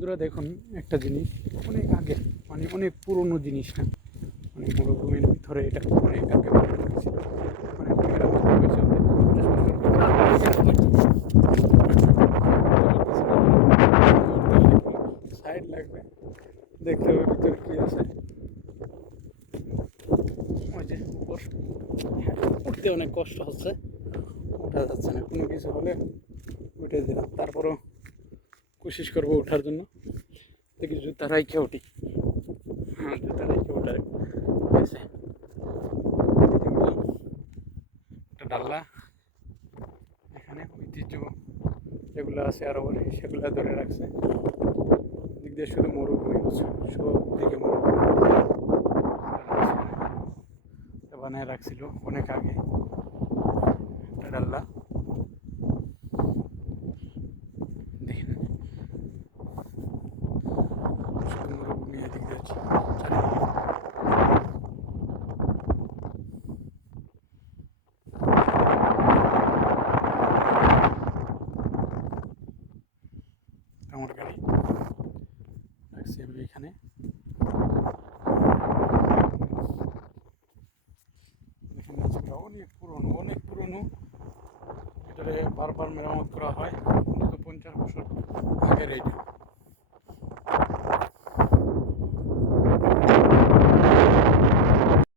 বন্ধুরা দেখুন একটা জিনিস, অনেক আগে মানে অনেক পুরনো জিনিস না, মানে মরুভূমির ভিতরে এটা অনেক আগে বানানো হয়েছিল। মানে মেরামত করেছে অন্তত 50 বছর। সাইড লাগবে, দেখতে হবে ভিতরে কি আছে। ওই যে উপর উঠতে অনেক কষ্ট হচ্ছে, ওঠা যাচ্ছে না। কোনো কিছু হলে উঠে দিলাম, তারপরও কোশিশ করবো ওঠার জন্য। দেখি জুতা রাইখে উঠি। হ্যাঁ, জুতা রাইখে ওঠার গেছে একটা ডাল্লা। এখানে ঐতিহ্য যেগুলো আছে আরো বলে সেগুলো ধরে রাখছে। দিক দিয়ে শুধু মরুভূমি, সব দিকে মরুভূমি বানায় রাখছিল অনেক আগে একটা ডাল্লা। দেখেন শুধু মরুভূমি এদিক দিয়ে চারিদিকে। আমার গাড়ি রাখছি আমি এখানে। দেখেন নিচেটা অনেক পুরনো, অনেক পুরনো। এটারে বারবার মেরামত করা হয়, অন্তত 50 বছর আগের এইটা।